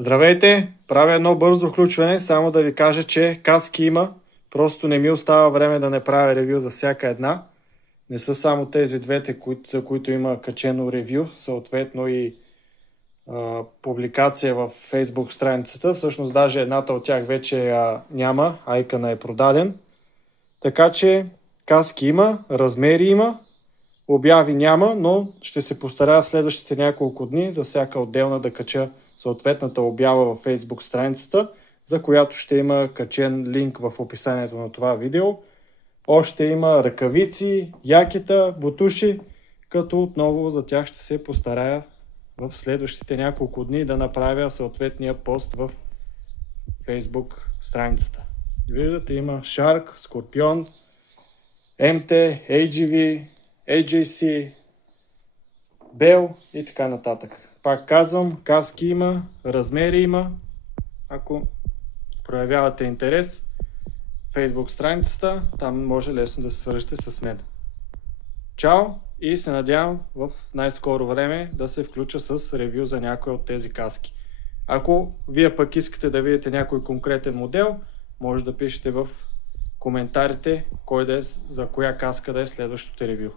Здравейте! Правя едно бързо включване, само да ви кажа, че каски има. Просто не ми остава време да не правя ревю за всяка една. Не са само тези двете, за които има качено ревю, съответно и публикация в Facebook страницата. Всъщност даже едната от тях вече няма, айкъна е продаден. Така че каски има, размери има, обяви няма, но ще се постарая в следващите няколко дни за всяка отделна да кача съответната обява във Facebook страницата, за която ще има качен линк в описанието на това видео. Още има ръкавици, якета, бутуши, като отново за тях ще се постарая в следващите няколко дни да направя съответния пост в Facebook страницата. Виждате, има Shark, Скорпион, MT, AGV, AJC, Bell и така нататък. Пак казвам, каски има, размери има. Ако проявявате интерес, Facebook страницата, там може лесно да се свържете с мен. Чао и се надявам в най-скоро време да се включа с ревю за някой от тези каски. Ако вие пък искате да видите някой конкретен модел, може да пишете в коментарите за коя каска да е следващото ревю.